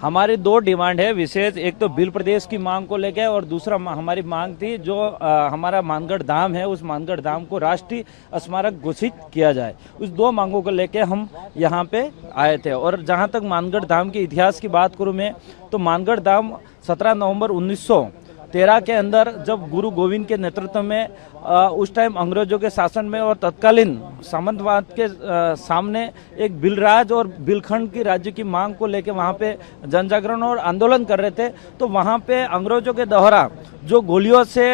हमारी दो डिमांड है विशेष। एक तो बिल प्रदेश की मांग को लेकर और दूसरा हमारी मांग थी जो हमारा मानगढ़ धाम है, उस मानगढ़ धाम को राष्ट्रीय स्मारक घोषित किया जाए। उस दो मांगों को लेकर हम यहाँ पे आए थे। और जहाँ तक मानगढ़ धाम के इतिहास की बात करूँ मैं, तो मानगढ़ धाम 17 नवंबर 1913 के अंदर जब गुरु गोविंद के नेतृत्व में उस टाइम अंग्रेजों के शासन में और तत्कालीन सामंतवाद के सामने एक बिलराज और बिलखंड की राज्य की मांग को लेकर वहाँ पे जन जागरण और आंदोलन कर रहे थे। तो वहाँ पे अंग्रेजों के द्वारा जो गोलियों से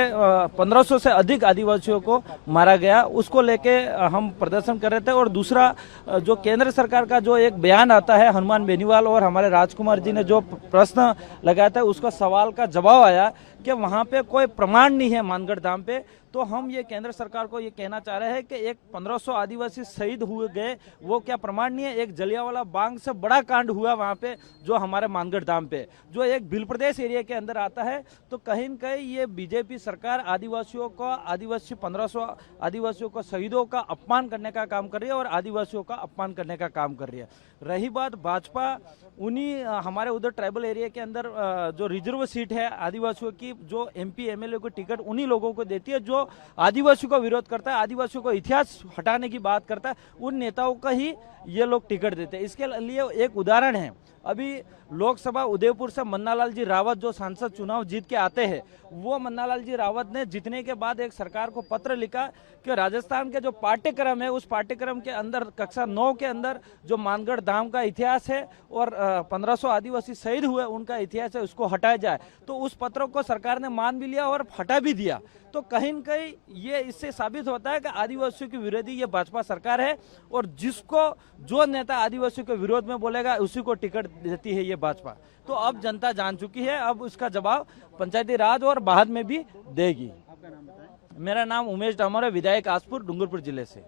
1500 से अधिक आदिवासियों को मारा गया, उसको लेके हम प्रदर्शन कर रहे थे। और दूसरा जो केंद्र सरकार का जो एक बयान आता है, हनुमान बेनीवाल और हमारे राजकुमार जी ने जो प्रश्न लगाया था, उसका सवाल का जवाब आया कि वहाँ पे कोई प्रमाण नहीं है मानगढ़ धाम पे। तो हम ये केंद्र सरकार को ये कहना चाह रहे हैं कि एक 1500 आदिवासी शहीद हुए गए, वो क्या प्रमाण नहीं है? एक जलियांवाला बाग से बड़ा कांड हुआ वहाँ पे जो हमारे मानगढ़ धाम पे, जो एक बिल प्रदेश एरिया के अंदर आता है। तो कहीं न कहीं ये बीजेपी सरकार आदिवासियों को, आदिवासी 1500 आदिवासियों को, शहीदों का अपमान करने का काम कर रही है और आदिवासियों का अपमान करने का काम कर रही है। रही बात भाजपा, उन्हीं हमारे उधर ट्राइबल एरिया के अंदर जो रिजर्व सीट है आदिवासियों की, जो एमपी एमएलए को टिकट उन्हीं लोगों को देती है जो आदिवासियों का विरोध करता है, आदिवासियों को इतिहास हटाने की बात करता है, उन नेताओं का ही ये लोग टिकट देते हैं। इसके लिए एक उदाहरण है, अभी लोकसभा उदयपुर से मन्नालाल जी रावत जो सांसद चुनाव जीत के आते हैं, वो मन्नालाल जी रावत ने जीतने के बाद एक सरकार को पत्र लिखा कि राजस्थान के जो पाठ्यक्रम है, उस पाठ्यक्रम के अंदर कक्षा 9 के अंदर जो मानगढ़ धाम का इतिहास है और 1500 आदिवासी शहीद हुए उनका इतिहास है, उसको हटाया जाए। तो उस पत्र को सरकार ने मान भी लिया और हटा भी दिया। तो कहीं न कहीं ये इससे साबित होता है कि आदिवासियों की विरोधी ये भाजपा सरकार है, और जिसको जो नेता आदिवासियों के विरोध में बोलेगा उसी को टिकट देती है ये भाजपा। तो अब जनता जान चुकी है, अब उसका जवाब पंचायती राज और बाद में भी देगी। मेरा नाम उमेश डामोर है, विधायक आसपुर डूंगरपुर जिले से।